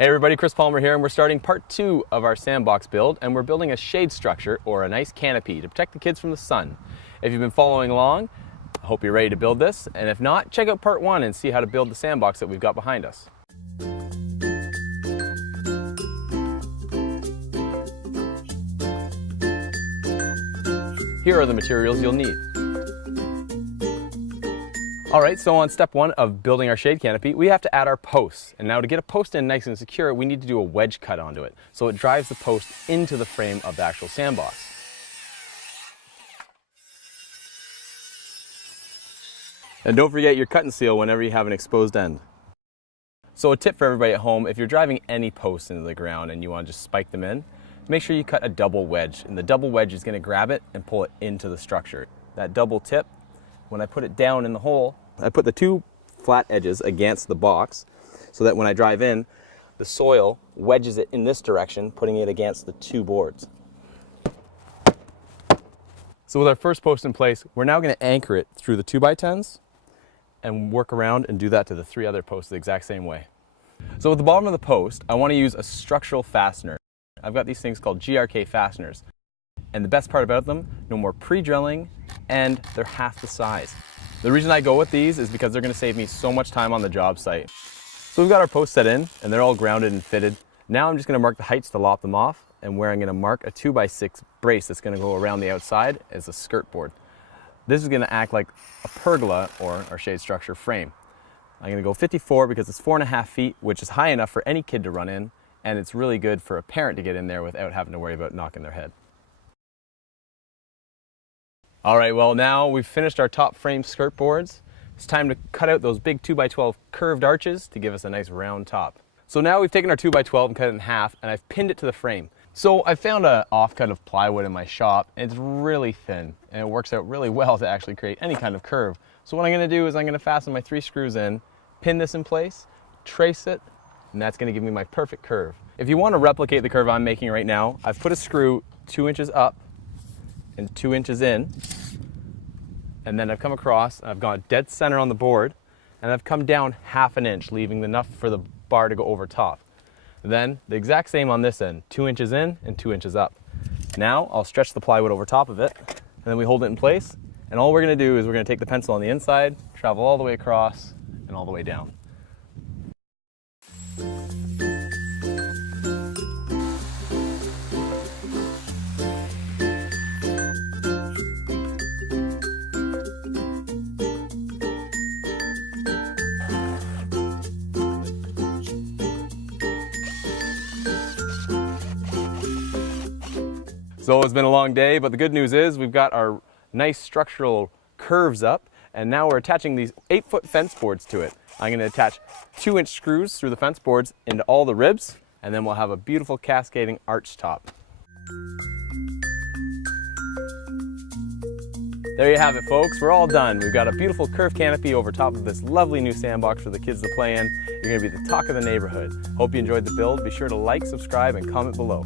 Hey everybody, Chris Palmer here, and we're starting part 2 of our Sandbox build, and we're building a shade structure or a nice canopy to protect the kids from the sun. If you've been following along, I hope you're ready to build this, and if not, check out part 1 and see how to build the sandbox that we've got behind us. Here are the materials you'll need. Alright, so on step 1 of building our shade canopy, we have to add our posts. And now to get a post in nice and secure, we need to do a wedge cut onto it, so it drives the post into the frame of the actual sandbox. And don't forget your cut and seal whenever you have an exposed end. So a tip for everybody at home, if you're driving any posts into the ground and you want to just spike them in, make sure you cut a double wedge. And the double wedge is going to grab it and pull it into the structure. That double tip, when I put it down in the hole, I put the 2 flat edges against the box so that when I drive in, the soil wedges it in this direction, putting it against the 2 boards. So with our first post in place, we're now going to anchor it through the 2x10s and work around and do that to the 3 other posts the exact same way. So with the bottom of the post, I want to use a structural fastener. I've got these things called GRK fasteners. And the best part about them, no more pre-drilling, and they're half the size. The reason I go with these is because they're going to save me so much time on the job site. So we've got our posts set in, and they're all grounded and fitted. Now I'm just going to mark the heights to lop them off, and where I'm going to mark a 2x6 brace that's going to go around the outside as a skirt board. This is going to act like a pergola, or our shade structure frame. I'm going to go 54 because it's 4.5 feet, which is high enough for any kid to run in, and it's really good for a parent to get in there without having to worry about knocking their head. Alright, well now we've finished our top frame skirt boards. It's time to cut out those big 2x12 curved arches to give us a nice round top. So now we've taken our 2x12 and cut it in half, and I've pinned it to the frame. So I found an offcut of plywood in my shop, and it's really thin, and it works out really well to actually create any kind of curve. So what I'm going to do is I'm going to fasten my 3 screws in, pin this in place, trace it, and that's going to give me my perfect curve. If you want to replicate the curve I'm making right now, I've put a screw 2 inches up and 2 inches in, and then I've come across, I've gone dead center on the board, and I've come down 1/2 inch, leaving enough for the bar to go over top. Then the exact same on this end, 2 inches in and 2 inches up. Now I'll stretch the plywood over top of it, and then we hold it in place, and all we're going to do is we're going to take the pencil on the inside, travel all the way across and all the way down. So it's been a long day, but the good news is we've got our nice structural curves up, and now we're attaching these 8-foot fence boards to it. I'm going to attach 2-inch screws through the fence boards into all the ribs, and then we'll have a beautiful cascading arch top. There you have it, folks. We're all done. We've got a beautiful curved canopy over top of this lovely new sandbox for the kids to play in. You're going to be the talk of the neighborhood. Hope you enjoyed the build. Be sure to like, subscribe, and comment below.